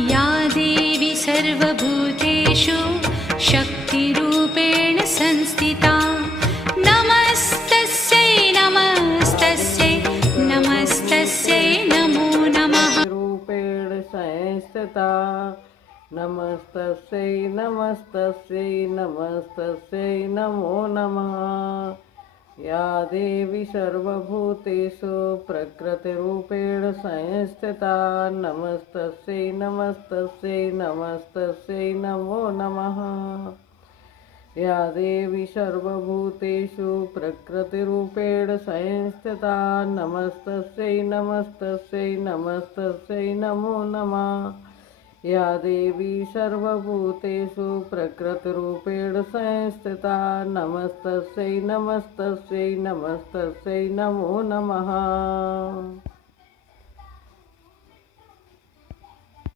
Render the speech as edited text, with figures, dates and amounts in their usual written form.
या देवी सर्वभूतेषु शक्तिरूपेण संस्थिता नमस्तस्यै नमस्तस्यै नमस्तस्यै नमो नमः रूपेण संस्थिता नमस्तस्यै नमस्तस्यै नमस्तस्यै नमो नमः या देवी सर्वभूतेषु प्रकृतिरूपेण संस्थिता नमस्तस्यै नमस्तस्यै नमस्तस्यै नमो नमः या देवी सर्वभूतेषु प्रकृतिरूपेण संस्थिता नमस्तस्यै नमस्तस्यै नमस्तस्यै नमो नमः या देवी सर्वभूतेषु प्रकृतिरूपेण संस्थिता नमस्तस्यै नमस्तस्यै नमस्तस्यै नमो नमः।